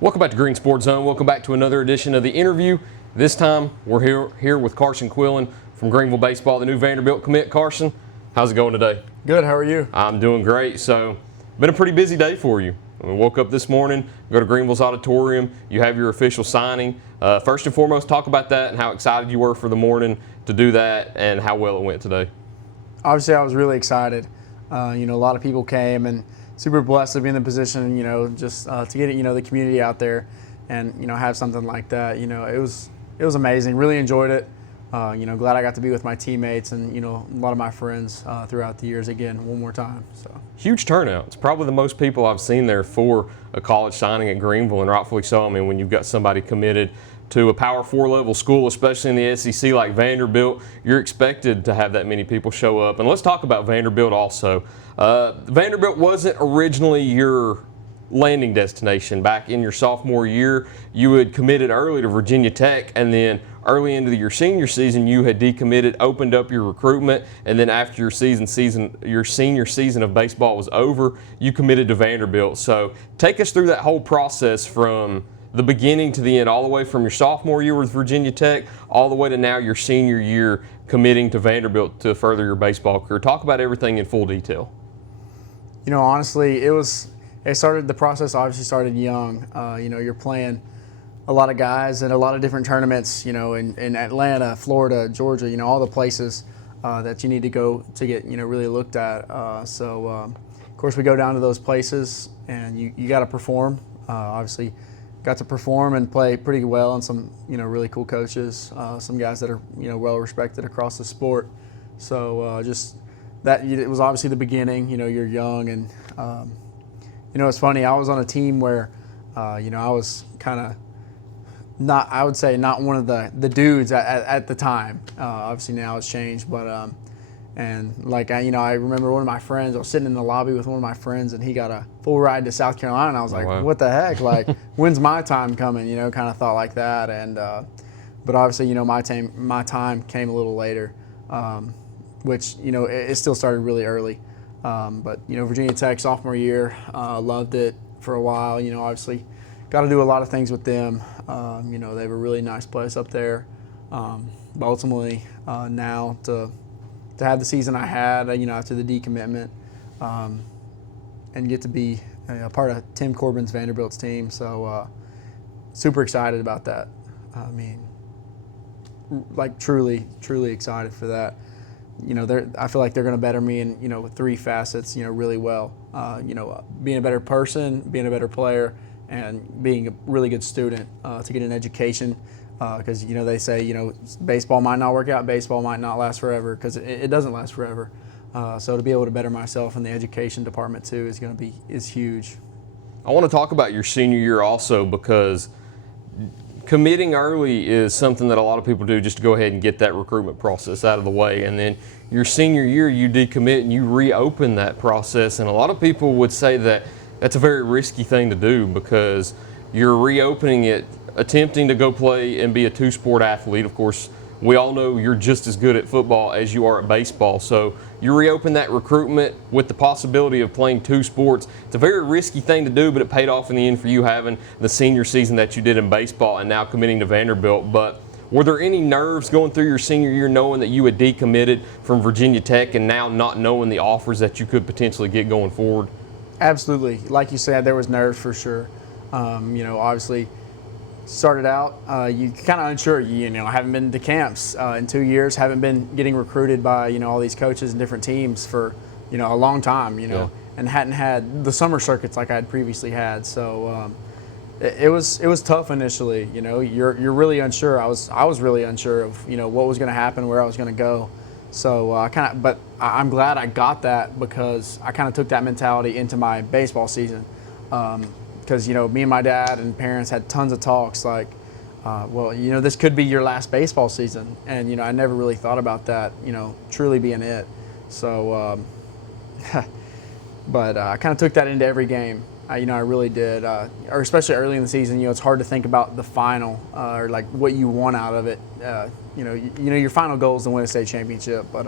Welcome back to Green Sports Zone. Welcome back to another edition of The Interview. This time, we're here with Carson Quillen from Greeneville Baseball, the new Vanderbilt commit. Carson, how's it going today? Good. How are you? I'm doing great. So, been a pretty busy day for you. We woke up this morning, go to Greeneville's auditorium. You have your official signing. First and foremost, talk about that and how excited you were for the morning to do that and how well it went today. Obviously, I was really excited. A lot of people came and super blessed to be in the position, just to get the community out there and, have something like that. It was amazing. Really enjoyed it. Glad I got to be with my teammates and, a lot of my friends throughout the years again, one more time. So huge turnout. It's probably the most people I've seen there for a college signing at Greeneville, and rightfully so. I mean, when you've got somebody committed to a Power 4 level school, especially in the SEC like Vanderbilt, you're expected to have that many people show up. And let's talk about Vanderbilt also. Vanderbilt wasn't originally your landing destination. Back in your sophomore year, you had committed early to Virginia Tech, and then early into your senior season, you had decommitted, opened up your recruitment, and then after your senior season of baseball was over, you committed to Vanderbilt. So take us through that whole process from the beginning to the end, all the way from your sophomore year with Virginia Tech, all the way to now your senior year committing to Vanderbilt to further your baseball career. Talk about everything in full detail. Honestly, the process obviously started young. You're playing a lot of guys in a lot of different tournaments, in Atlanta, Florida, Georgia, all the places that you need to go to get, really looked at. Of course, we go down to those places and you got to perform. Obviously, got to perform and play pretty well, and some, really cool coaches, some guys that are, well respected across the sport. So just that, it was obviously the beginning. You're young, and it's funny. I was on a team where, I was kind of not, I would say, not one of the dudes at the time. Obviously now it's changed, but I remember one of my friends. I was sitting in the lobby with one of my friends, and he got a full ride to South Carolina. And I was like, wow. What the heck? Like, when's my time coming? Kind of thought like that. And but obviously, my time came a little later, which it still started really early. But Virginia Tech sophomore year, loved it for a while. Obviously, got to do a lot of things with them. They have a really nice place up there. But ultimately, now to have the season I had, after the decommitment, and get to be a part of Tim Corbin's Vanderbilt's team. So super excited about that. I mean, truly, truly excited for that. I feel like they're going to better me in, three facets, really well. Being a better person, being a better player, and being a really good student to get an education. Because, they say, baseball might not work out, baseball might not last forever, because it doesn't last forever. So to be able to better myself in the education department too is huge. I want to talk about your senior year also, because committing early is something that a lot of people do just to go ahead and get that recruitment process out of the way. And then your senior year, you decommit and you reopen that process. And a lot of people would say that that's a very risky thing to do, because you're reopening it, attempting to go play and be a two-sport athlete. Of course, we all know you're just as good at football as you are at baseball. So you reopen that recruitment with the possibility of playing two sports. It's a very risky thing to do, but it paid off in the end for you, having the senior season that you did in baseball and now committing to Vanderbilt. But were there any nerves going through your senior year knowing that you had decommitted from Virginia Tech and now not knowing the offers that you could potentially get going forward? Absolutely. Like you said, there was nerves for sure. Obviously, started out, you kind of unsure. Haven't been to camps in 2 years, haven't been getting recruited by all these coaches and different teams for a long time. Yeah. And hadn't had the summer circuits like I had previously had. So it was tough initially. You're really unsure. I was really unsure of what was going to happen, where I was going to go. So I'm glad I got that, because I kind of took that mentality into my baseball season. Because me and my dad and parents had tons of talks like, this could be your last baseball season, and I never really thought about that, truly being it. So, but I kind of took that into every game. I really did, or especially early in the season. It's hard to think about the final or like what you want out of it. Your final goal is to win a state championship, but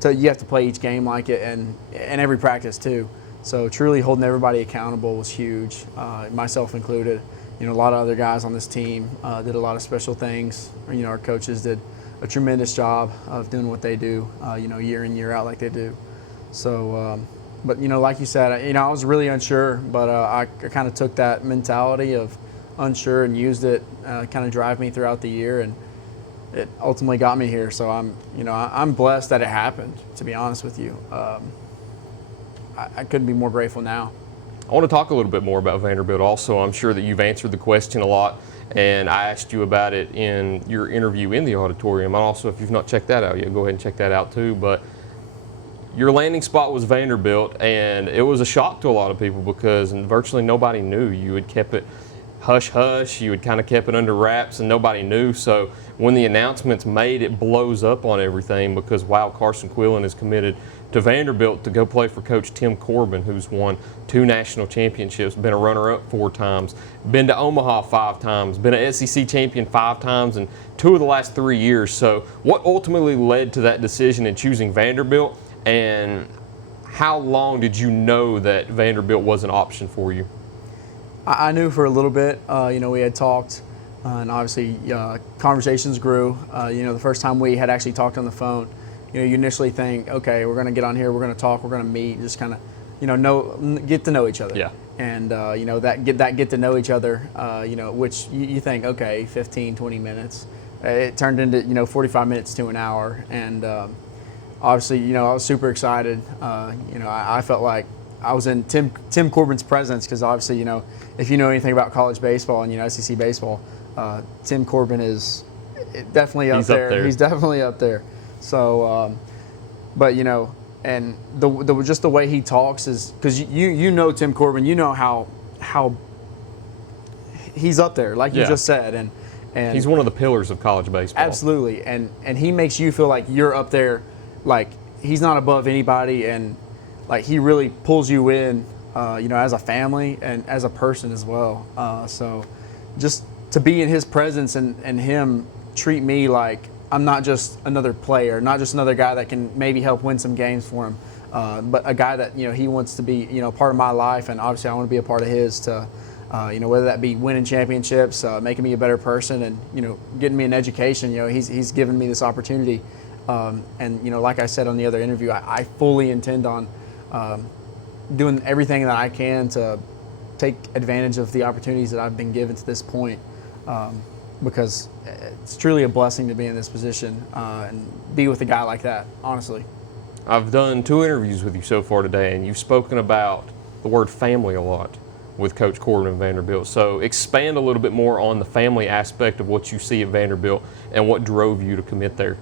so you have to play each game like it, and every practice too. So truly holding everybody accountable was huge, myself included. a lot of other guys on this team did a lot of special things. Our coaches did a tremendous job of doing what they do, year in, year out like they do. So, but, like you said, I was really unsure, but I kind of took that mentality of unsure and used it, kind of drive me throughout the year, and it ultimately got me here. So I'm blessed that it happened, to be honest with you. I couldn't be more grateful now. I want to talk a little bit more about Vanderbilt also. I'm sure that you've answered the question a lot, and I asked you about it in your interview in the auditorium. And also, if you've not checked that out yet, go ahead and check that out too. But your landing spot was Vanderbilt, and it was a shock to a lot of people because virtually nobody knew. You had kept it hush-hush. You had kind of kept it under wraps, and nobody knew. So when the announcement's made, it blows up on everything because, wow, Carson Quillen is committed to Vanderbilt to go play for Coach Tim Corbin, who's won 2 national championships, been a runner-up 4 times, been to Omaha 5 times, been an SEC champion 5 times, and 2 of the last 3 years. So what ultimately led to that decision in choosing Vanderbilt, and how long did you know that Vanderbilt was an option for you? I knew for a little bit. We had talked, and obviously conversations grew. The first time we had actually talked on the phone, you initially think, okay, we're going to get on here, we're going to talk, we're going to meet, just kind of, get to know each other. Yeah. And, get to know each other, which you think, okay, 15, 20 minutes. It turned into, 45 minutes to an hour. And obviously, I was super excited. I felt like I was in Tim Corbin's presence because obviously, if you know anything about college baseball and, SEC baseball, Tim Corbin is definitely up there. He's definitely up there. So, but and just the way he talks is because you know Tim Corbin, you know how he's up there, like you just said, and he's one of the pillars of college baseball. Absolutely, and he makes you feel like you're up there, like he's not above anybody, and like he really pulls you in, as a family and as a person as well. So, just to be in his presence and him treat me like I'm not just another player, not just another guy that can maybe help win some games for him, but a guy that he wants to be part of my life, and obviously I want to be a part of his to whether that be winning championships, making me a better person, and getting me an education. He's given me this opportunity, and like I said on the other interview, I fully intend on doing everything that I can to take advantage of the opportunities that I've been given to this point. Because it's truly a blessing to be in this position and be with a guy like that, honestly. I've done 2 interviews with you so far today, and you've spoken about the word family a lot with Coach Corbin and Vanderbilt. So expand a little bit more on the family aspect of what you see at Vanderbilt and what drove you to commit there.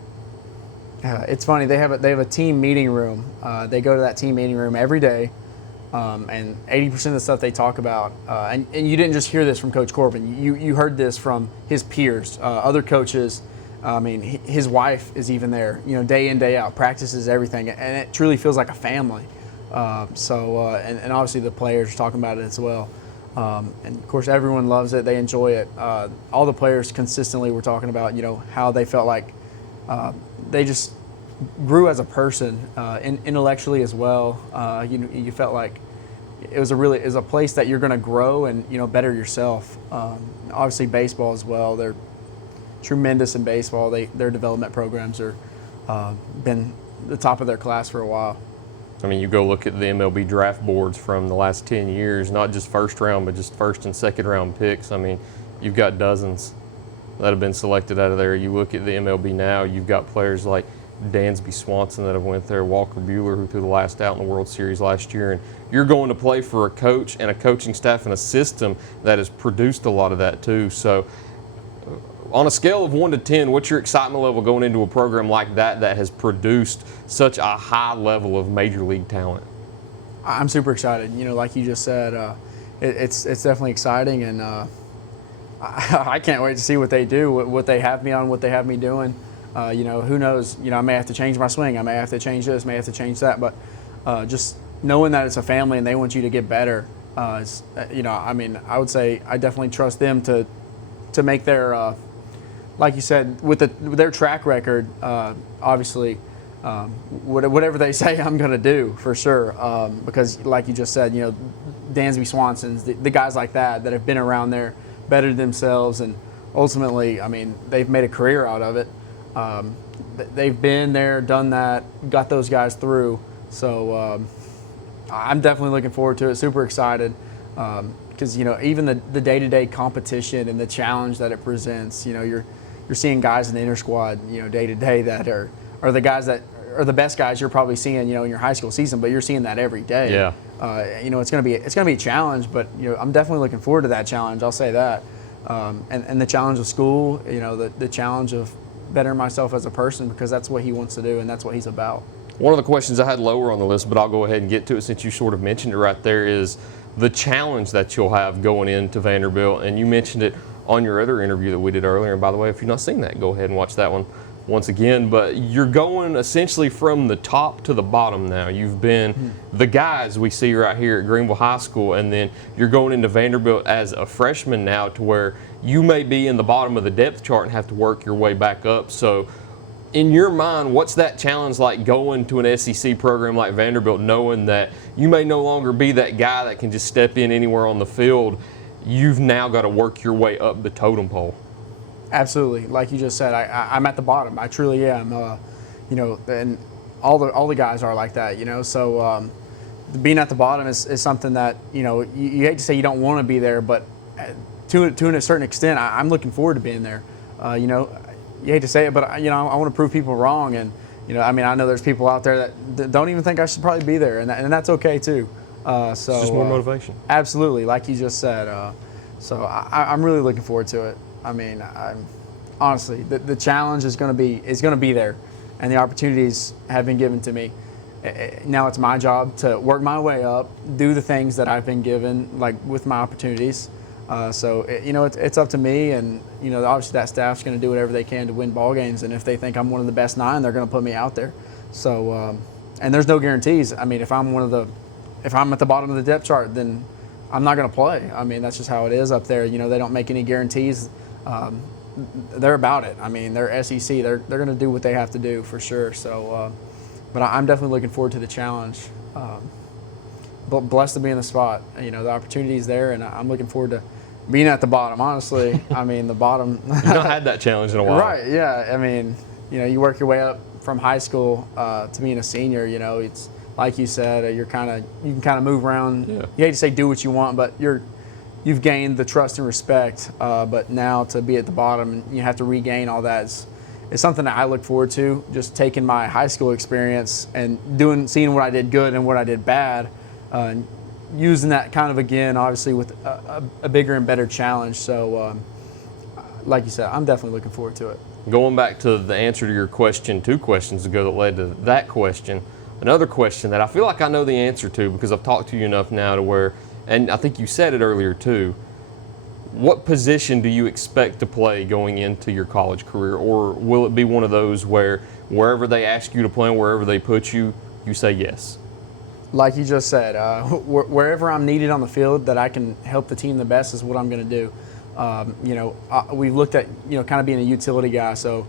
It's funny. They have a team meeting room. They go to that team meeting room every day. And 80% of the stuff they talk about, and you didn't just hear this from Coach Corbin, you heard this from his peers, other coaches. His wife is even there, day in, day out, practices everything, and it truly feels like a family. And obviously the players are talking about it as well. And of course everyone loves it, they enjoy it. All the players consistently were talking about, how they felt like they just grew as a person, intellectually as well. You felt like it was a place that you're going to grow and better yourself. Obviously, baseball as well. They're tremendous in baseball. Their development programs are been the top of their class for a while. You go look at the MLB draft boards from the last 10 years, not just first round, but just first and second round picks. You've got dozens that have been selected out of there. You look at the MLB now, you've got players like Dansby Swanson that have went there, Walker Buehler, who threw the last out in the World Series last year, and you're going to play for a coach and a coaching staff and a system that has produced a lot of that too. So on a scale of 1 to 10, what's your excitement level going into a program like that has produced such a high level of major league talent? I'm super excited. Like you just said, it's definitely exciting, and I can't wait to see what they do, what they have me on, what they have me doing. Who knows? I may have to change my swing. I may have to change this, may have to change that. But just knowing that it's a family and they want you to get better, I would say I definitely trust them to make their, like you said, with their track record. Obviously, whatever they say, I'm going to do for sure. Because, like you just said, Dansby Swansons, the guys like that have been around there, bettered themselves, and ultimately, I mean, they've made a career out of it. They've been there, done that, got those guys through. So I'm definitely looking forward to it. Super excited because even the day-to-day competition and the challenge that it presents. You're seeing guys in the inter squad day to day that are the guys that are the best guys you're probably seeing in your high school season, but you're seeing that every day. Yeah. It's gonna be a challenge, but I'm definitely looking forward to that challenge. I'll say that. And the challenge of school, the challenge of bettering myself as a person, because that's what he wants to do and that's what he's about. One of the questions I had lower on the list, but I'll go ahead and get to it since you sort of mentioned it right there, is the challenge that you'll have going into Vanderbilt. And you mentioned it on your other interview that we did earlier. And by the way, if you've not seen that, go ahead and watch that one once again. But you're going essentially from the top to the bottom now. You've been the guys we see right here at Greeneville High School, and then you're going into Vanderbilt as a freshman now, to where you may be in the bottom of the depth chart and have to work your way back up. So in your mind, what's that challenge like going to an SEC program like Vanderbilt, knowing that you may no longer be that guy that can just step in anywhere on the field? You've now got to work your way up the totem pole. Absolutely, like you just said, I'm at the bottom. I truly am. And all the guys are like that. So being at the bottom is something that you hate to say you don't want to be there, but to a certain extent, I'm looking forward to being there. You hate to say it, but I want to prove people wrong, and I know there's people out there that don't even think I should probably be there, and that's okay too. So it's just more motivation. Absolutely, like you just said. So I'm really looking forward to it. I'm honestly, the challenge is going to be there, and the opportunities have been given to me. Now it's my job to work my way up, do the things that I've been given, like with my opportunities. So it's up to me, and obviously that staff's going to do whatever they can to win ball games. And if they think I'm one of the best 9, they're going to put me out there. So and there's no guarantees. If I'm at the bottom of the depth chart, then I'm not going to play. That's just how it is up there. They don't make any guarantees. They're about it. They're SEC. They're going to do what they have to do for sure. So, but I'm definitely looking forward to the challenge. But blessed to be in the spot. The opportunity's there, and I'm looking forward to being at the bottom. Honestly, the bottom. You've not had that challenge in a while, right? Yeah. You work your way up from high school to being a senior. It's like you said, you can kind of move around. Yeah. You hate to say do what you want, but you've gained the trust and respect. But now to be at the bottom, and you have to regain all that. It's something that I look forward to. Just taking my high school experience and seeing what I did good and what I did bad, and using that kind of again, obviously with a bigger and better challenge. So, like you said, I'm definitely looking forward to it. Going back to the answer to your question 2 questions ago that led to that question, another question that I feel like I know the answer to because I've talked to you enough now to where, and I think you said it earlier too, what position do you expect to play going into your college career? Or will it be one of those where wherever they ask you to play and wherever they put you, you say yes? Like you just said, wherever I'm needed on the field that I can help the team the best is what I'm going to do. We've looked at, kind of being a utility guy. So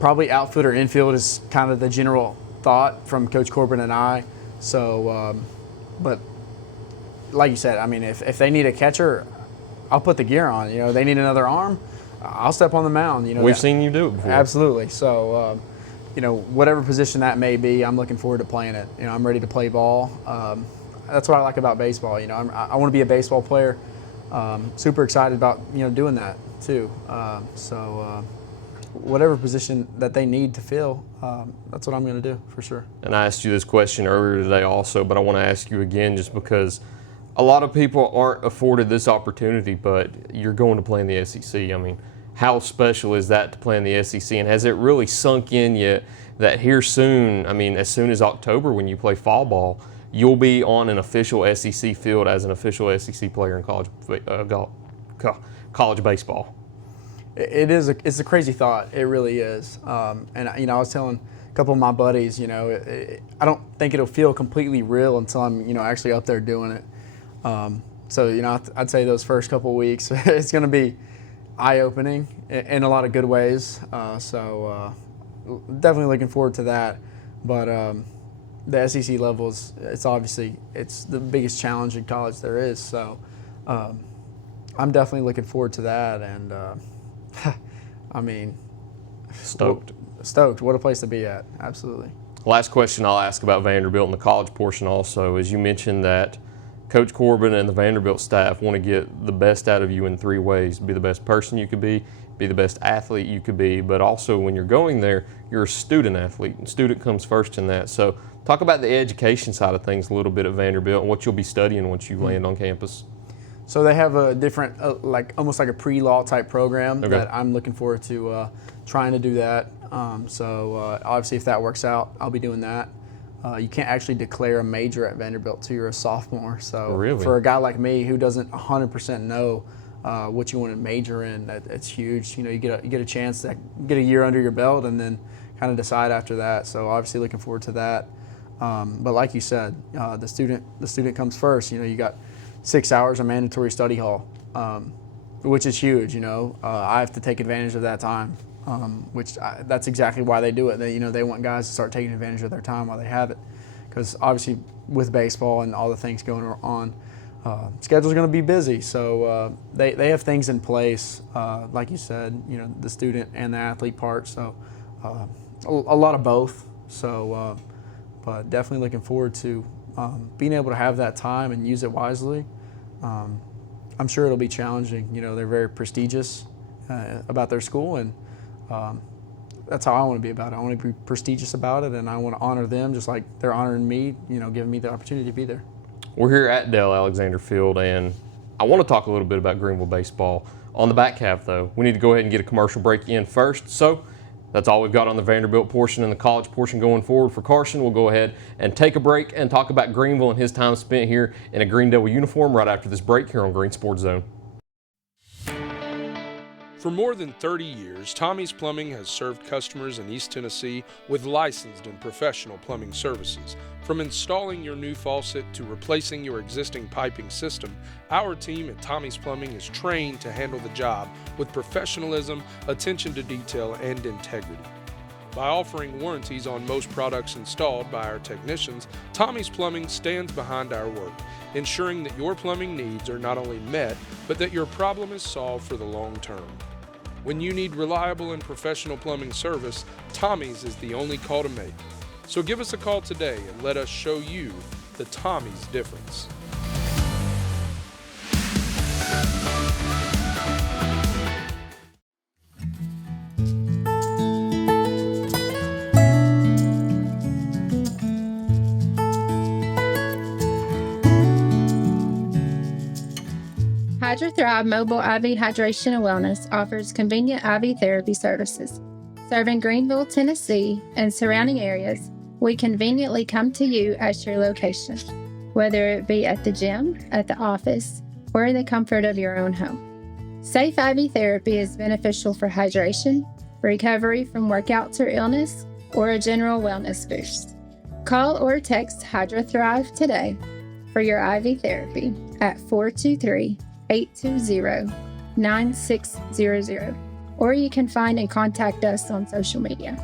probably outfield or infield is kind of the general thought from Coach Corbin and I. So, but like you said, if they need a catcher, I'll put the gear on. They need another arm, I'll step on the mound. We've seen you do it before. Absolutely. So, whatever position that may be, I'm looking forward to playing it. I'm ready to play ball. That's what I like about baseball. I want to be a baseball player. Super excited about doing that too. So whatever position that they need to fill, that's what I'm going to do for sure. And I asked you this question earlier today also, but I want to ask you again just because a lot of people aren't afforded this opportunity, but you're going to play in the SEC. How special is that to play in the SEC? And has it really sunk in yet that here soon, as soon as October when you play fall ball, you'll be on an official SEC field as an official SEC player in college baseball? It's a crazy thought. It really is. And I was telling a couple of my buddies, I don't think it'll feel completely real until I'm, actually up there doing it. So, I'd say those first couple of weeks, it's going to be eye-opening in a lot of good ways. So definitely looking forward to that. But the SEC level it's the biggest challenge in college there is. So I'm definitely looking forward to that, and I mean, Stoked. Stoked. What a place to be at. Absolutely. Last question I'll ask about Vanderbilt and the college portion also is you mentioned that Coach Corbin and the Vanderbilt staff want to get the best out of you in 3 ways: be the best person you could be the best athlete you could be, but also when you're going there, you're a student athlete, and student comes first in that. So talk about the education side of things a little bit at Vanderbilt and what you'll be studying once you land on campus. So they have a different, like almost like a pre-law type program Okay. that I'm looking forward to trying to do that. Obviously, if that works out, I'll be doing that. You can't actually declare a major at Vanderbilt till you're a sophomore. So Really? for a guy like me who doesn't 100% know what you want to major in, it's huge. You know, you get a chance to get a year under your belt and then kind of decide after that. So obviously, looking forward to that. But like you said, the student comes first. You know, you got 6 hours of mandatory study hall, which is huge. You know, I have to take advantage of that time, that's exactly why they do it. They want guys to start taking advantage of their time while they have it, because obviously with baseball and all the things going on, schedule's going to be busy. So they have things in place, like you said, you know, the student and the athlete part. So a lot of both. So, but definitely looking forward to being able to have that time and use it wisely. I'm sure it'll be challenging. You know, they're very prestigious about their school, and that's how I want to be about it. I want to be prestigious about it, and I want to honor them just like they're honoring me, you know, giving me the opportunity to be there. We're here at Dale Alexander Field, and I want to talk a little bit about Greeneville baseball. On the back half, though, we need to go ahead and get a commercial break in first. So that's all we've got on the Vanderbilt portion and the college portion going forward. For Carson, we'll go ahead and take a break and talk about Greeneville and his time spent here in a Green Devil uniform right after this break here on Green Sports Zone. For more than 30 years, Tommy's Plumbing has served customers in East Tennessee with licensed and professional plumbing services. From installing your new faucet to replacing your existing piping system, our team at Tommy's Plumbing is trained to handle the job with professionalism, attention to detail, and integrity. By offering warranties on most products installed by our technicians, Tommy's Plumbing stands behind our work, ensuring that your plumbing needs are not only met, but that your problem is solved for the long term. When you need reliable and professional plumbing service, Tommy's is the only call to make. So give us a call today and let us show you the Tommy's difference. HydroThrive Mobile IV Hydration and Wellness offers convenient IV therapy services. Serving Greeneville, Tennessee, and surrounding areas, we conveniently come to you at your location, whether it be at the gym, at the office, or in the comfort of your own home. Safe IV therapy is beneficial for hydration, recovery from workouts or illness, or a general wellness boost. Call or text HydroThrive today for your IV therapy at 423-820-9600, or you can find and contact us on social media.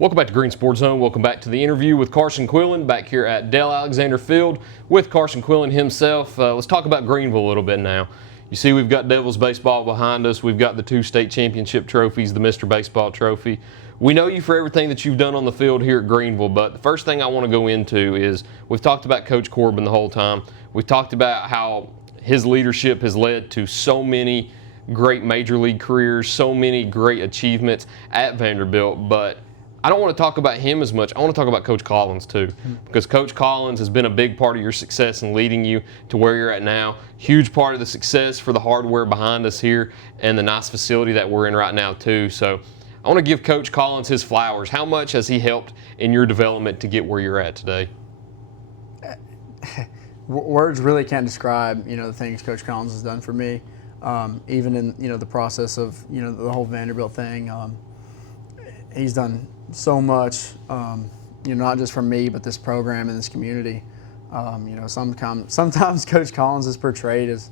Welcome back to Green Sports Zone. Welcome back to the interview with Carson Quillen back here at Dale Alexander Field with Carson Quillen himself. Let's talk about Greeneville a little bit now. You see we've got Devils baseball behind us. We've got the 2 state championship trophies, the Mr. Baseball trophy. We know you for everything that you've done on the field here at Greeneville, but the first thing I want to go into is we've talked about Coach Corbin the whole time. We've talked about how his leadership has led to so many great major league careers, so many great achievements at Vanderbilt, but I don't want to talk about him as much. I want to talk about Coach Collins too, because Coach Collins has been a big part of your success in leading you to where you're at now. Huge part of the success for the hardware behind us here and the nice facility that we're in right now too. So I want to give Coach Collins his flowers. How much has he helped in your development to get where you're at today? Words really can't describe, the things Coach Collins has done for me. Even in, the process of, the whole Vanderbilt thing. He's done so much, not just for me, but this program and this community. Sometimes Coach Collins is portrayed as,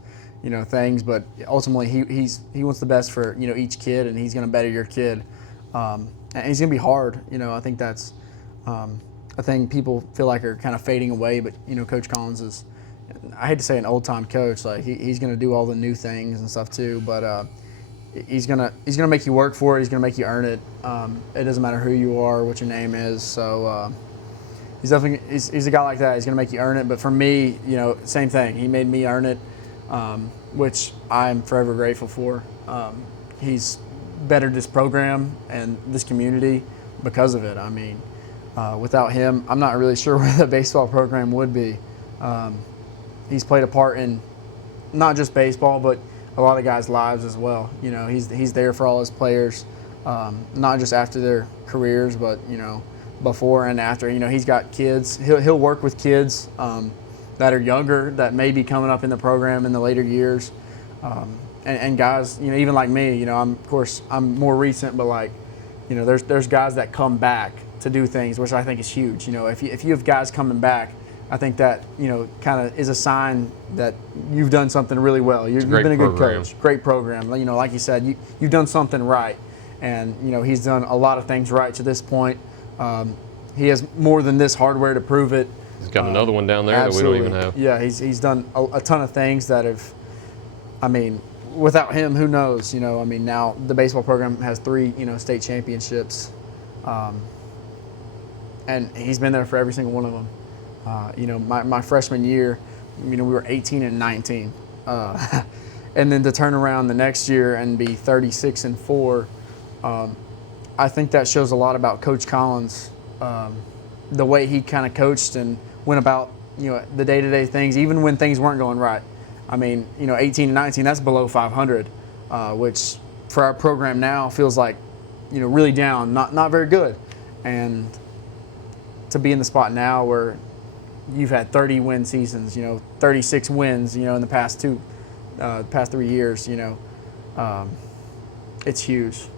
things, but ultimately he wants the best for each kid, and he's going to better your kid, and he's going to be hard. I think that's a thing people feel like are kind of fading away, but Coach Collins is, I hate to say an old time coach, like he's going to do all the new things and stuff too, but he's gonna make you work for it. He's gonna make you earn it. It doesn't matter who you are, what your name is. So he's definitely he's a guy like that. He's gonna make you earn it. But for me, same thing. He made me earn it, which I'm forever grateful for. He's bettered this program and this community because of it. I mean, without him, I'm not really sure where the baseball program would be. He's played a part in not just baseball, but a lot of guys' lives as well. He's there for all his players, not just after their careers, but before and after. He's got kids. He'll work with kids that are younger, that may be coming up in the program in the later years, and guys, even like me. I'm more recent, but there's guys that come back to do things, which I think is huge. If you have guys coming back, I think that kind of is a sign that you've done something really well. You've been a good coach, great program. Like you said, you've done something right, and he's done a lot of things right to this point. He has more than this hardware to prove it. He's got another one down there absolutely. That we don't even have. Yeah, he's done a ton of things that have. I mean, without him, who knows? Now the baseball program has 3 state championships, and he's been there for every single one of them. My freshman year, we were 18 and 19, and then to turn around the next year and be 36-4, I think that shows a lot about Coach Collins, the way he kind of coached and went about the day-to-day things, even when things weren't going right. 18 and 19, that's below 500, which for our program now feels like really down, not very good, and to be in the spot now where you've had 30 win seasons, 36 wins, in the past 3 years, it's huge.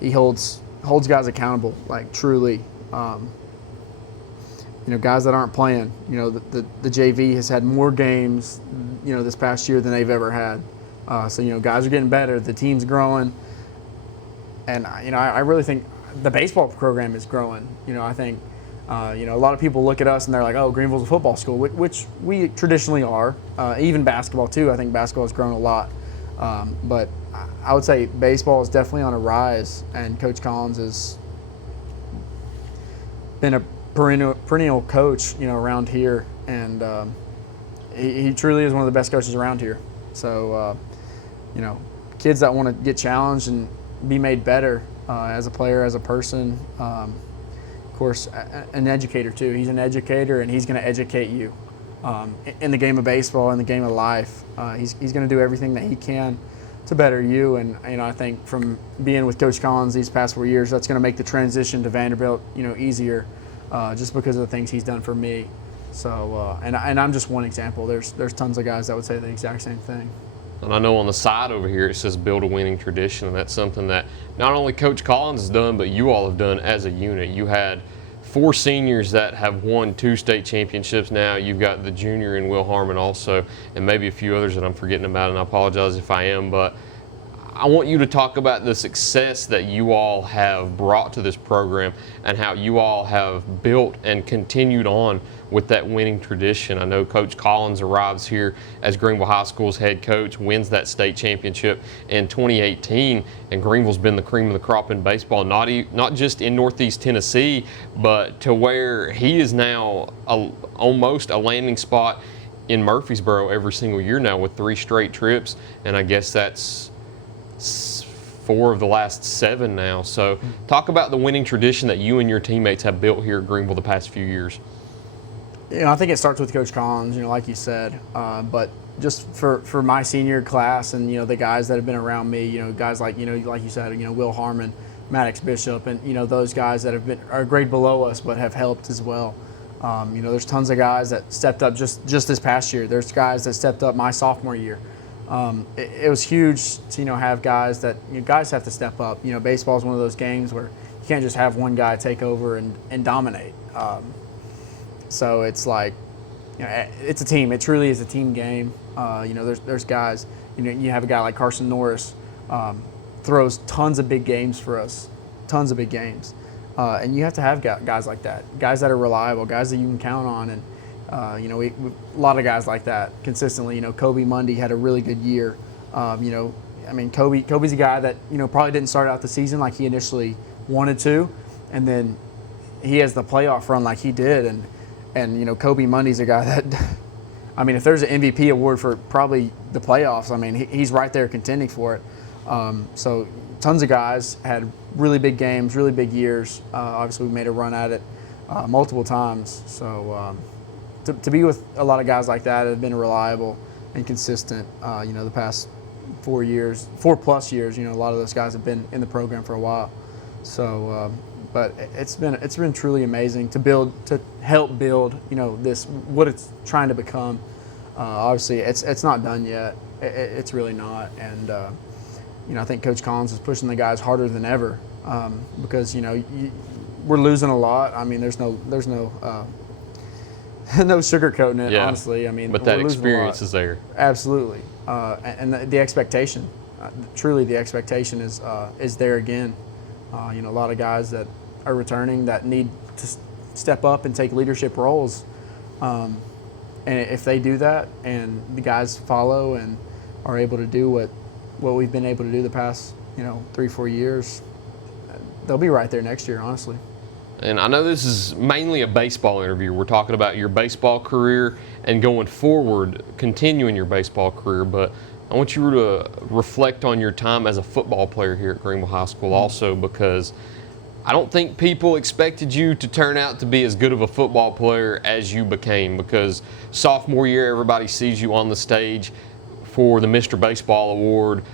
He holds guys accountable, like truly. Guys that aren't playing, the JV has had more games, this past year than they've ever had. So guys are getting better, the team's growing, and I really think the baseball program is growing. I think. A lot of people look at us and they're like, oh, Greeneville's a football school, which we traditionally are. Even basketball, too. I think basketball has grown a lot. But I would say baseball is definitely on a rise, and Coach Collins has been a perennial coach, around here. And he truly is one of the best coaches around here. So, kids that want to get challenged and be made better as a player, as a person, course, an educator too. He's an educator, and he's going to educate you in the game of baseball, in the game of life. He's going to do everything that he can to better you. And I think from being with Coach Collins these past 4 years, that's going to make the transition to Vanderbilt easier, just because of the things he's done for me. So and I'm just one example. There's tons of guys that would say the exact same thing. And I know on the side over here it says build a winning tradition, and that's something that not only Coach Collins has done, but you all have done as a unit. You had 4 seniors that have won 2 state championships now. You've got the junior in Will Harmon also, and maybe a few others that I'm forgetting about, and I apologize if I am, but I want you to talk about the success that you all have brought to this program and how you all have built and continued on with that winning tradition. I know Coach Collins arrives here as Greeneville High School's head coach, wins that state championship in 2018, and Greeneville's been the cream of the crop in baseball, not just in Northeast Tennessee, but to where he is now almost a landing spot in Murfreesboro every single year now with 3 straight trips, and I guess that's 4 of the last 7 now. So talk about the winning tradition that you and your teammates have built here at Greeneville the past few years. I think it starts with Coach Collins, like you said, but just for my senior class and, the guys that have been around me, guys like, like you said, Will Harmon, Maddox Bishop, and, those guys that are a grade below us but have helped as well. There's tons of guys that stepped up just this past year. There's guys that stepped up my sophomore year. It was huge to, have guys that, guys have to step up. Baseball is one of those games where you can't just have one guy take over and dominate. So it's like it's a team. It truly is a team game. There's guys. You have a guy like Carson Norris, throws tons of big games for us, tons of big games, and you have to have guys like that, guys that are reliable, guys that you can count on, and we a lot of guys like that consistently. Kobe Mundy had a really good year. Kobe's a guy that probably didn't start out the season like he initially wanted to, and then he has the playoff run like he did, and Kobe Mundy's a guy that, if there's an MVP award for probably the playoffs, he's right there contending for it. So tons of guys had really big games, really big years. Obviously, we made a run at it multiple times. So to be with a lot of guys like that have been reliable and consistent. The past 4+ years. A lot of those guys have been in the program for a while. So, but it's been truly amazing to help build. This what it's trying to become. Obviously, it's not done yet. It's really not, and I think Coach Collins is pushing the guys harder than ever because we're losing a lot. There's no no sugarcoating it, honestly. But that experience is there. Absolutely, and the expectation, truly the expectation is there again. A lot of guys that are returning that need to step up and take leadership roles. And if they do that and the guys follow and are able to do what we've been able to do the past 3-4 years, they'll be right there next year, honestly. And I know this is mainly a baseball interview. We're talking about your baseball career and going forward, continuing your baseball career, but I want you to reflect on your time as a football player here at Greeneville High School also, because I don't think people expected you to turn out to be as good of a football player as you became, because sophomore year everybody sees you on the stage for the Mr. Baseball Award.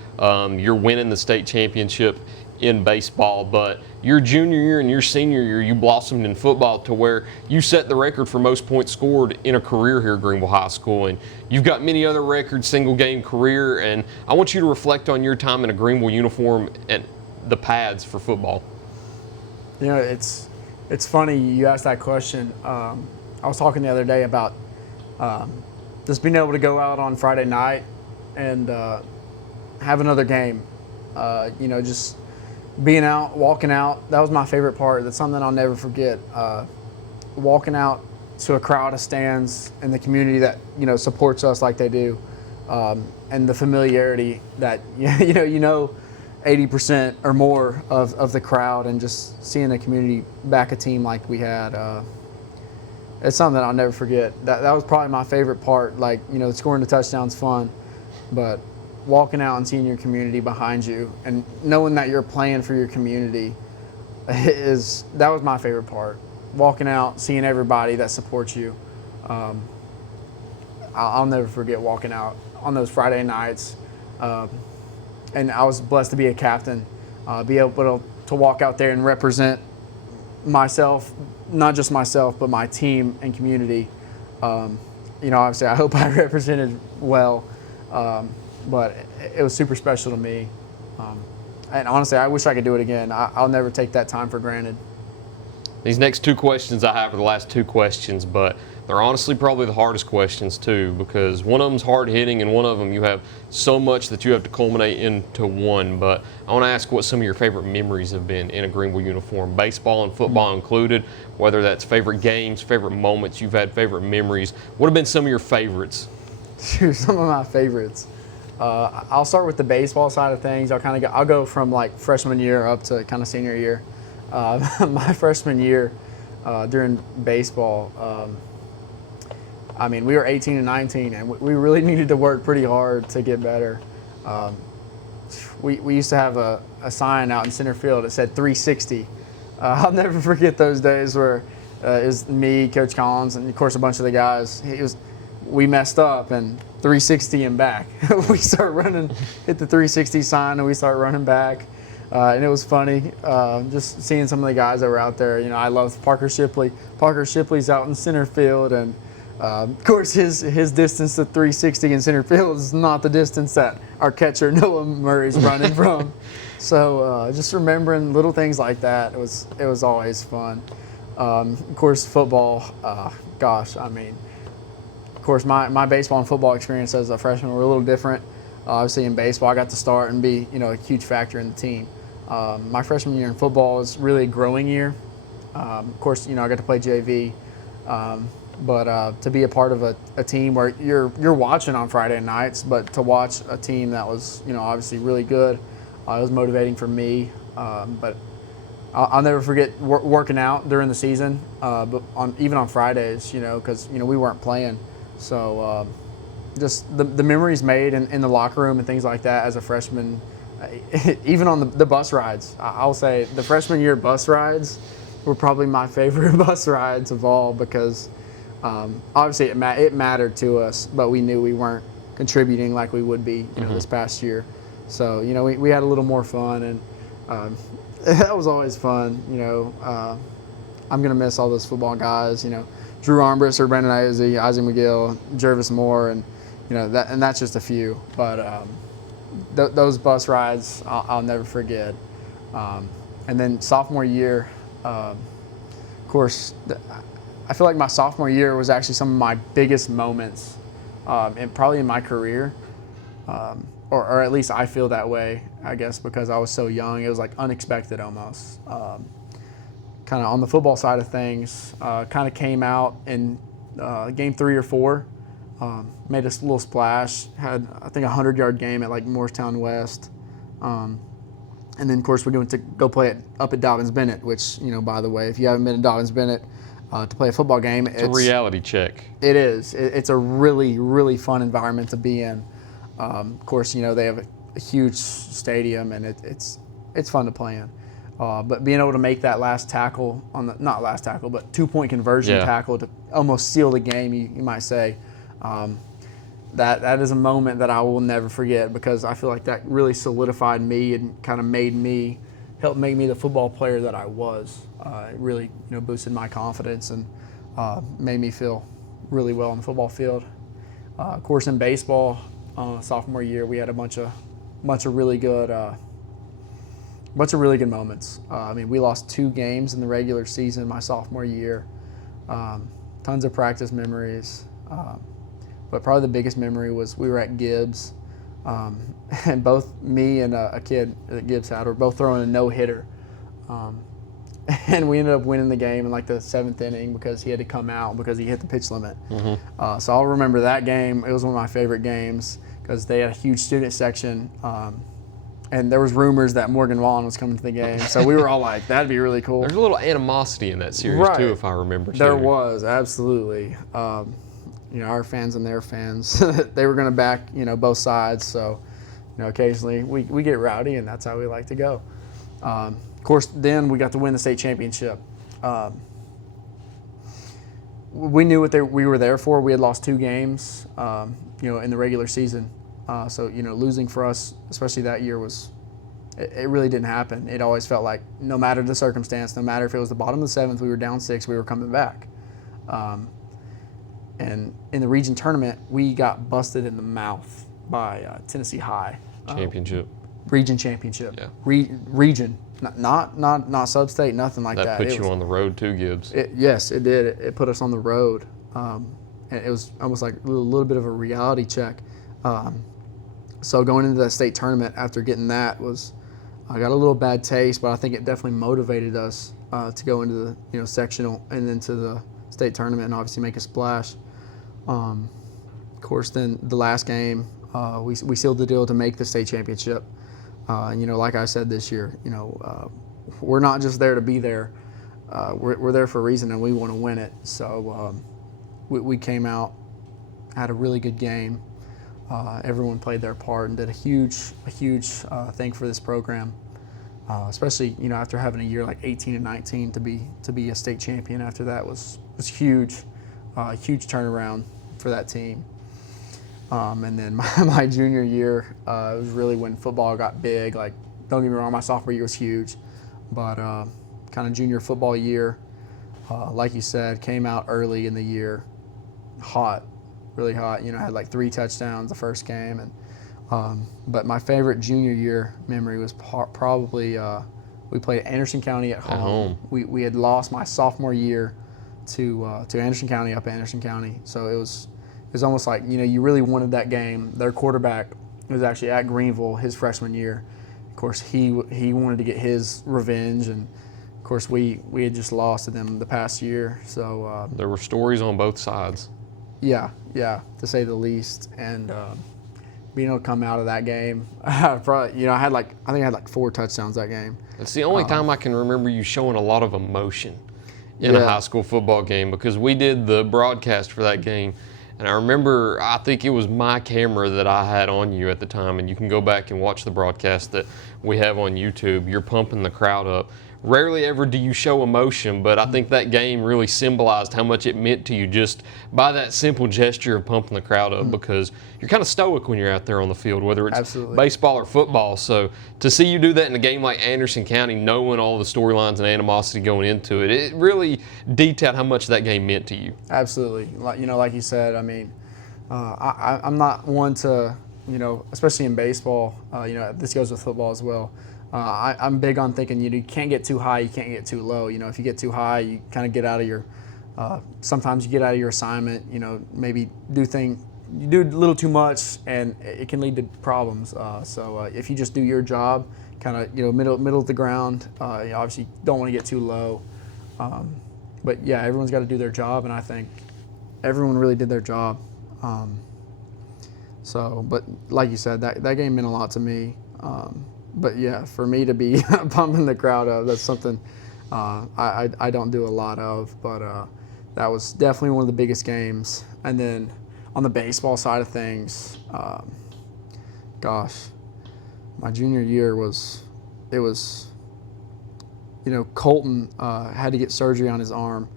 You're winning the state championship in baseball, but your junior year and your senior year you blossomed in football to where you set the record for most points scored in a career here at Greeneville High School, and you've got many other records, single game career, and I want you to reflect on your time in a Greeneville uniform and the pads for football. It's funny you asked that question. I was talking the other day about just being able to go out on Friday night and have another game. Just being out, walking out, that was my favorite part. That's something I'll never forget. Walking out to a crowd of stands in the community that supports us like they do, and the familiarity that 80% or more of the crowd, and just seeing the community back a team like we had. It's something that I'll never forget. That was probably my favorite part. Scoring the touchdown's fun, but walking out and seeing your community behind you and knowing that you're playing for your community that was my favorite part. Walking out, seeing everybody that supports you. I'll never forget walking out on those Friday nights. And I was blessed to be a captain, be able to walk out there and represent myself, not just myself, but my team and community. Obviously I hope I represented well. But it was super special to me. And honestly, I wish I could do it again. I'll never take that time for granted. These next two questions I have are the last two questions, but they're honestly probably the hardest questions too, because one of them's hard hitting and one of them you have so much that you have to culminate into one. But I want to ask what some of your favorite memories have been in a Greeneville uniform, baseball and football included, whether that's favorite games, favorite moments, you've had favorite memories. What have been some of your favorites? Some of my favorites. I'll start with the baseball side of things. I'll go from like freshman year up to kind of senior year. My freshman year during baseball, we were 18 and 19, and we really needed to work pretty hard to get better. We used to have a sign out in center field that said 360. I'll never forget those days where it was me, Coach Collins, and of course a bunch of the guys. We messed up and 360 and back. We start running, hit the 360 sign, and we start running back. And it was funny, just seeing some of the guys that were out there. I love Parker Shipley. Parker Shipley's out in center field, and of course his distance to 360 in center field is not the distance that our catcher Noah Murray's running from. So just remembering little things like that, it was always fun. Of course, football. course, my baseball and football experience as a freshman were a little different. Obviously, in baseball, I got to start and be, a huge factor in the team. My freshman year in football was really a growing year. Of course, I got to play JV, but to be a part of a team where you're watching on Friday nights, but to watch a team that was, obviously really good, it was motivating for me. But I'll never forget working out during the season, but even on Fridays, because we weren't playing. So just the memories made in the locker room and things like that as a freshman, even on the bus rides. I'll say the freshman year bus rides were probably my favorite bus rides of all, because obviously it mattered to us, but we knew we weren't contributing like we would be this past year. So we had a little more fun, and that was always fun. I'm gonna miss all those football guys. Drew Armbruster, Brandon Isaac McGill, Jervis Moore, and that's just a few. But those bus rides I'll never forget. And then sophomore year, of course, I feel like my sophomore year was actually some of my biggest moments, and probably in my career. Or at least I feel that way, I guess, because I was so young. It was like unexpected almost. Kind of on the football side of things, kind of came out in game 3 or 4, made a little splash, had I think a 100-yard game at like Morristown West. And then, of course, we went to go play up at Dobbins Bennett, which, by the way, if you haven't been at Dobbins Bennett to play a football game, it's a reality check. It is. It's a really, really fun environment to be in. Of course, they have a huge stadium, and it's fun to play in. But being able to make that last tackle not last tackle, but 2-point conversion tackle to almost seal the game, you might say, that is a moment that I will never forget, because I feel like that really solidified me and kind of helped make me the football player that I was. It really boosted my confidence and made me feel really well on the football field. Of course, in baseball, sophomore year, we had a bunch of really good moments. We lost 2 games in the regular season my sophomore year. Tons of practice memories, but probably the biggest memory was we were at Gibbs, and both me and a kid that Gibbs had were both throwing a no-hitter, and we ended up winning the game in like the 7th inning because he had to come out because he hit the pitch limit. So I'll remember that game. It was one of my favorite games because they had a huge student section, and there was rumors that Morgan Wallen was coming to the game. So we were all like, that'd be really cool. There's a little animosity in that series too, if I remember. There was, absolutely. Our fans and their fans, they were going to back, both sides. So, occasionally we get rowdy, and that's how we like to go. Of course, then we got to win the state championship. We knew what we were there for. We had lost 2 games, in the regular season. So, losing for us, especially that year, it really didn't happen. It always felt like no matter the circumstance, no matter if it was the bottom of the 7th, we were down 6, we were coming back. And in the region tournament, we got busted in the mouth by Tennessee High. Championship. Region championship. Yeah. Region, not sub-state, nothing like that. That put you on the road too, Gibbs. Yes, it did. It put us on the road. And it was almost like a little bit of a reality check. So going into the state tournament after getting that I got a little bad taste, but I think it definitely motivated us to go into the sectional and into the state tournament and obviously make a splash. Of course, then the last game, we sealed the deal to make the state championship. Like I said this year, we're not just there to be there. We're there for a reason, and we want to win it. So we came out, had a really good game. Everyone played their part and did a huge thing for this program, especially after having a year like 18 and 19 to be a state champion after that was huge, huge turnaround for that team. And then my junior year was really when football got big. Like, don't get me wrong, my sophomore year was huge, but kind of junior football year, like you said, came out early in the year, really hot. I had like 3 touchdowns the first game, and but my favorite junior year memory was probably we played Anderson County at home. We had lost my sophomore year to Anderson County up at Anderson County, so it was was almost like, you really wanted that game. Their quarterback was actually at Greeneville his freshman year. Of course, he wanted to get his revenge, and of course we had just lost to them the past year. So there were stories on both sides. Yeah, to say the least. And being able to come out of that game, probably, I think I had like 4 touchdowns that game. It's the only time I can remember you showing a lot of emotion in a high school football game, because we did the broadcast for that game. And I remember, I think it was my camera that I had on you at the time, and you can go back and watch the broadcast that we have on YouTube. You're pumping the crowd up. Rarely ever do you show emotion, but I think that game really symbolized how much it meant to you just by that simple gesture of pumping the crowd up, because you're kind of stoic when you're out there on the field, whether it's Absolutely. baseball or football. So to see you do that in a game like Anderson County, knowing all the storylines and animosity going into it, it really detailed how much that game meant to you. Absolutely. Like you said, I mean, I'm not one to, especially in baseball, this goes with football as well. I'm big on thinking you can't get too high, you can't get too low. If you get too high, you kind of get out of your. Sometimes you get out of your assignment. Maybe you do a little too much, and it can lead to problems. So if you just do your job, kind of middle of the ground, you obviously don't want to get too low. But yeah, everyone's got to do their job, and I think everyone really did their job. But like you said, that game meant a lot to me. But yeah, for me to be pumping the crowd up, that's something I don't do a lot of. But that was definitely one of the biggest games. And then on the baseball side of things, my junior year Colton had to get surgery on his arm.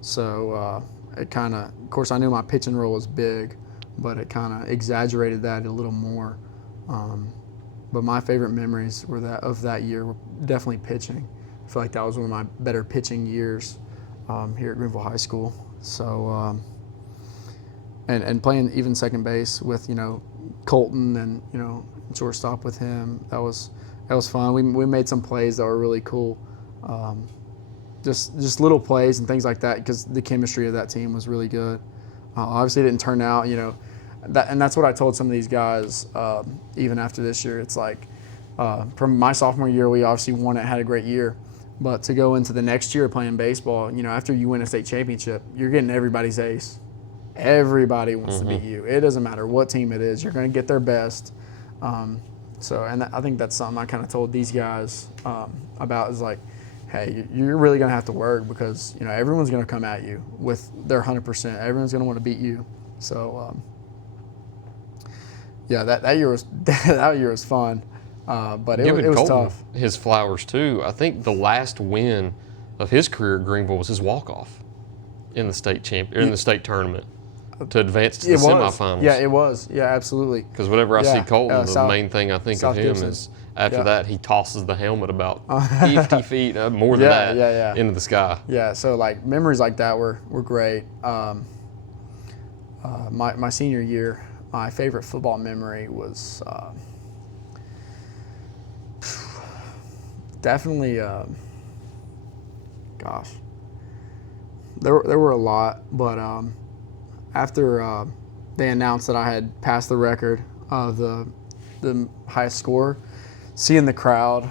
So it kind of course, I knew my pitching role was big, but it kind of exaggerated that a little more. But my favorite memories of that year were definitely pitching. I feel like that was one of my better pitching years here at Greeneville High School. So, and playing even second base with Colton and shortstop with him, that was fun. We made some plays that were really cool. Just little plays and things like that, because the chemistry of that team was really good. Obviously, it didn't turn out, and that's what I told some of these guys, even after this year. It's like, from my sophomore year, we obviously won it, had a great year. But to go into the next year playing baseball, after you win a state championship, you're getting everybody's ace. Everybody wants to beat you. It doesn't matter what team it is. You're going to get their best. And I think that's something I kind of told these guys about, is like, hey, you're really going to have to work, because, everyone's going to come at you with their 100%. Everyone's going to want to beat you. So, yeah, that year was fun, but it was Colton tough. His flowers too. I think the last win of his career at Greeneville was his walk-off in the state tournament to advance to the semifinals. Yeah, it was. Yeah, absolutely. Because whenever I see Colton, the main thing I think of him Gibson. is after that he tosses the helmet about 50 feet, more than that, into the sky. Yeah, so like memories like that were great. My senior year, my favorite football memory was definitely, there were a lot, but after they announced that I had passed the record of the highest score, seeing the crowd,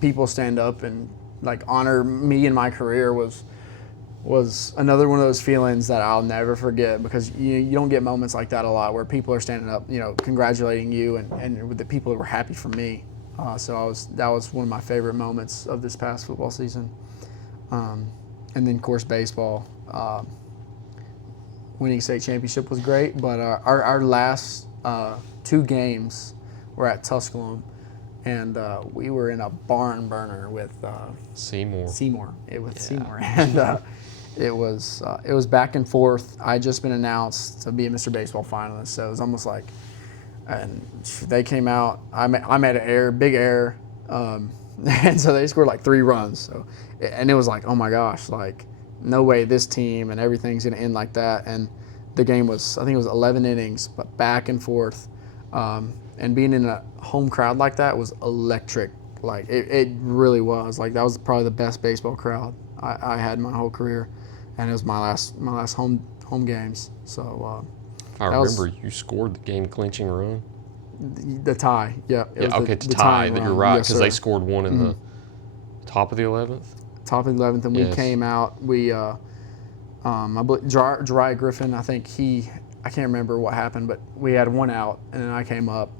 people stand up and like honor me and my career was another one of those feelings that I'll never forget, because you don't get moments like that a lot, where people are standing up, congratulating you, and with the people that were happy for me. So that was one of my favorite moments of this past football season. And then of course baseball, winning state championship was great, but our last 2 games were at Tusculum, and we were in a barn burner with Seymour. Seymour, and it was back and forth. I had just been announced to be a Mr. Baseball finalist, so it was almost like, and they came out. I made an big error, and so they scored like 3 runs. So, and it was like, oh my gosh, like no way this team and everything's gonna end like that. And the game was, I think it was 11 innings, but back and forth. And being in a home crowd like that was electric. Like it really was. Like that was probably the best baseball crowd I had in my whole career, and it was my last home games. So If I remember, you scored the game-clinching run. The tie, yeah. To tie. You're right, because they sir. scored one in the top of the 11th. Top of the 11th, and we came out. We, I believe Jariah Griffin, I think I can't remember what happened, but we had one out, and then I came up,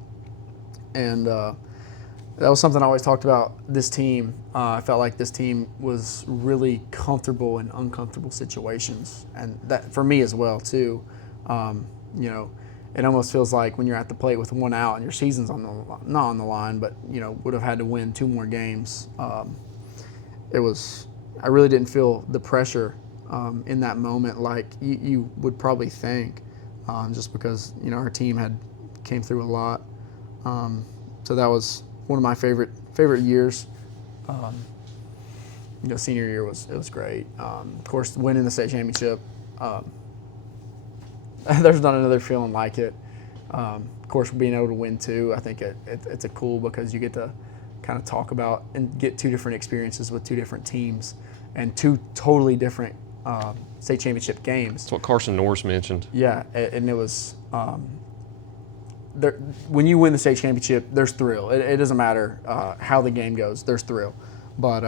and that was something I always talked about. This team, I felt like this team was really comfortable in uncomfortable situations, and that for me as well too. You know, it almost feels like when you're at the plate with one out and your season's not on the line, but you know, would have had to win 2 more games. I really didn't feel the pressure in that moment like you would probably think, just because, you know, our team came through a lot. So that was one of my favorite years. You know, senior year was great. Of course, winning the state championship. There's not another feeling like it. Of course, being able to win 2, I think it's a cool, because you get to kind of talk about and get 2 different experiences with 2 different teams and 2 totally different state championship games. That's what Carson Norris mentioned. Yeah, and it was when you win the state championship, there's thrill. It doesn't matter how the game goes, there's thrill. But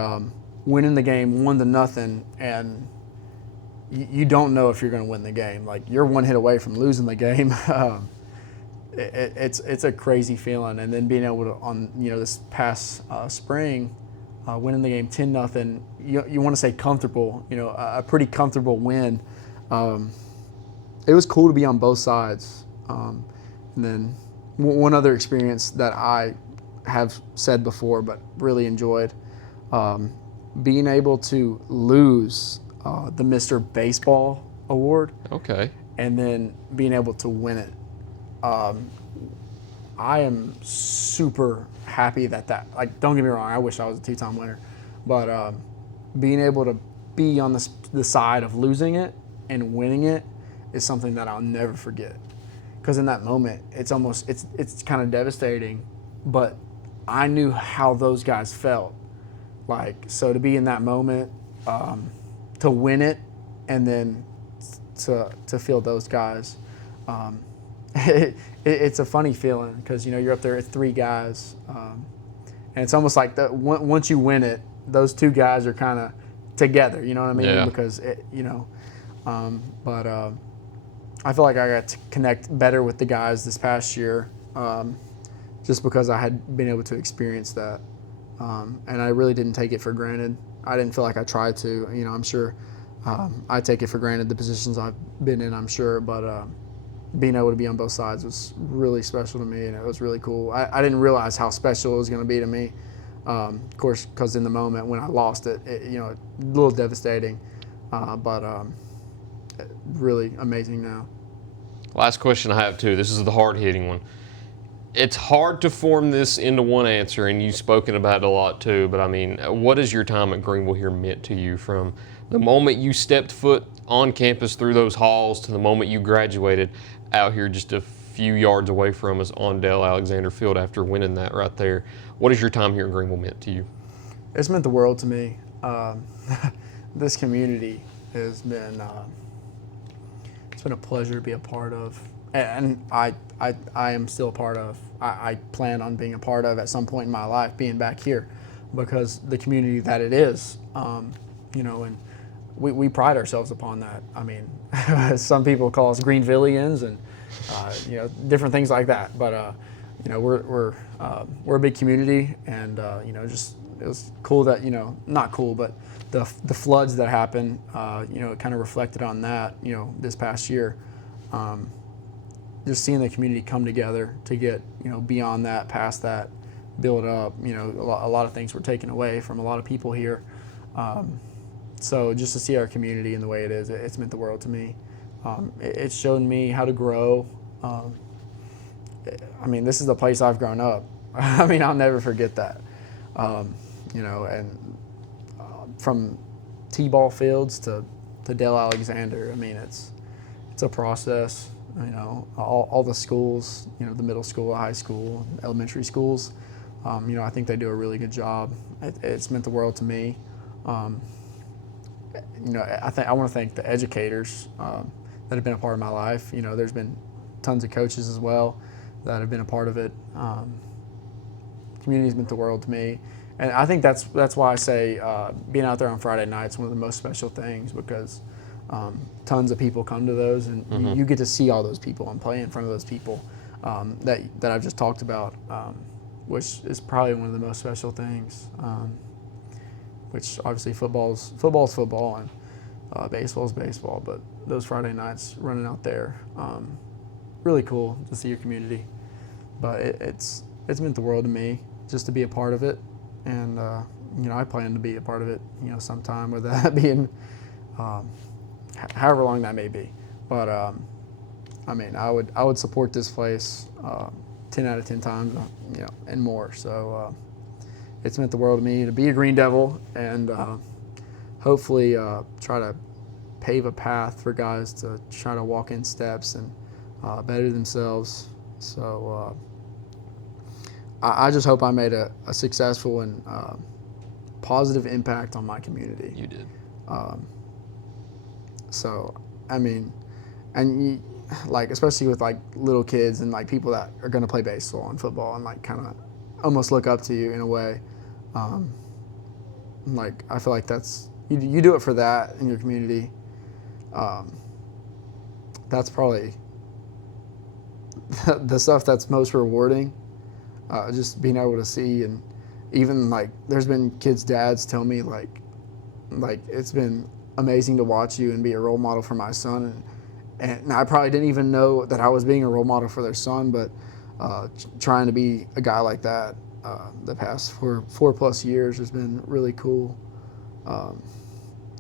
winning the game 1-0, and you don't know if you're going to win the game. Like, you're 1 hit away from losing the game. It's a crazy feeling. And then being able to, this past spring, winning the game 10-0, you want to say comfortable, a pretty comfortable win. It was cool to be on both sides. And then one other experience that I have said before but really enjoyed, being able to lose the Mr. Baseball award. Okay. And then being able to win it. I am super happy that like, don't get me wrong, I wish I was a 2-time winner, but being able to be on the side of losing it and winning it is something that I'll never forget. Because in that moment, it's kind of devastating, but I knew how those guys felt. Like, so to be in that moment, to win it, and then to feel those guys, it's a funny feeling, because you're up there at 3 guys, and it's almost like once you win it, those 2 guys are kind of together. You know what I mean? Yeah. Because I feel like I got to connect better with the guys this past year, just because I had been able to experience that, and I really didn't take it for granted. I didn't feel like I tried to. I'm sure I take it for granted the positions I've been in, I'm sure, but being able to be on both sides was really special to me, and it was really cool. I didn't realize how special it was going to be to me, of course, because in the moment when I lost it, a little devastating, but really amazing now. Last question I have, too. This is the hard-hitting one. It's hard to form this into one answer, and you've spoken about it a lot, too, but, I mean, what has your time at Greeneville here meant to you, from the moment you stepped foot on campus through those halls to the moment you graduated out here just a few yards away from us on Dale Alexander Field after winning that right there? What has your time here in Greeneville meant to you? It's meant the world to me. This community has been it's been a pleasure to be a part of, and I am still a part of. I plan on being a part of at some point in my life, being back here, because the community that it is, and we pride ourselves upon that. I mean, some people call us Greenevillians and different things like that. But we're a big community, and it was cool that not cool, but the floods that happened, it kind of reflected on that. This past year, just seeing the community come together to get beyond that, past that, build up. A lot of things were taken away from a lot of people here. So just to see our community in the way it is, it's meant the world to me. It's shown me how to grow. I mean, this is the place I've grown up. I mean, I'll never forget that. And from T-ball fields to Dale Alexander, I mean, it's a process. All the schools, the middle school, high school, elementary schools, I think they do a really good job. It's meant the world to me. I want to thank the educators that have been a part of my life. There's been tons of coaches as well that have been a part of it. Community's meant the world to me. And I think that's why I say being out there on Friday nights is one of the most special things, because tons of people come to those, and you get to see all those people and play in front of those people that I've just talked about, which is probably one of the most special things. Which obviously football's football and baseball's baseball, but those Friday nights running out there, really cool to see your community. But it's meant the world to me just to be a part of it. And, I plan to be a part of it, sometime, whether that being however long that may be. But, I would support this place 10 out of 10 times, and more. So it's meant the world to me to be a Green Devil, and hopefully try to pave a path for guys to try to walk in steps and better themselves. So I just hope I made a successful and positive impact on my community. You did. Especially with little kids and people that are going to play baseball and football and kind of almost look up to you in a way. I feel like that's you do it for that in your community. That's probably the stuff that's most rewarding. Just being able to see, and even there's been kids' dads tell me it's been amazing to watch you and be a role model for my son, and I probably didn't even know that I was being a role model for their son, but trying to be a guy like that the past 4+ years has been really cool.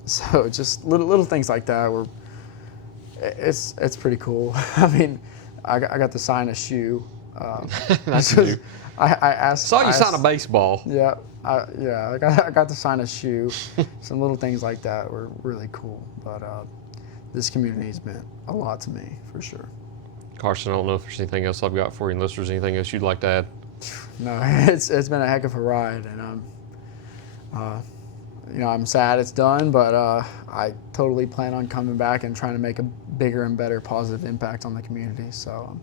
So just little things like that where it's pretty cool. I got to sign a shoe. That's new. I Saw you sign a baseball. Yeah, I got to sign a shoe. Some little things like that were really cool. But this community's meant a lot to me, for sure. Carson, I don't know if there's anything else I've got for you, unless there's anything else you'd like to add. No, it's been a heck of a ride, and I'm sad it's done, but I totally plan on coming back and trying to make a bigger and better positive impact on the community. So I'm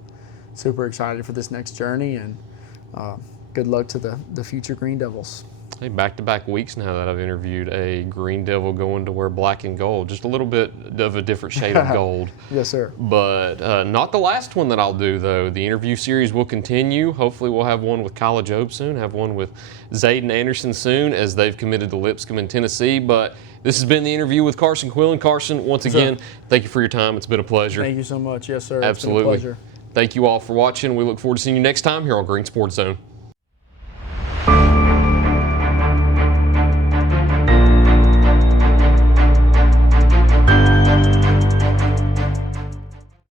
super excited for this next journey, and good luck to the future Green Devils. Hey, back-to-back weeks now that I've interviewed a Green Devil going to wear black and gold. Just a little bit of a different shade of gold. Yes, sir. But not the last one that I'll do, though. The interview series will continue. Hopefully we'll have one with Kyla Jobe soon, have one with Zayden Anderson soon, as they've committed to Lipscomb in Tennessee. But this has been the interview with Carson Quillen. Carson, once again, thank you for your time. It's been a pleasure. Thank you so much. Yes, sir. Absolutely. It's been a pleasure. Thank you all for watching. We look forward to seeing you next time here on Green Sports Zone.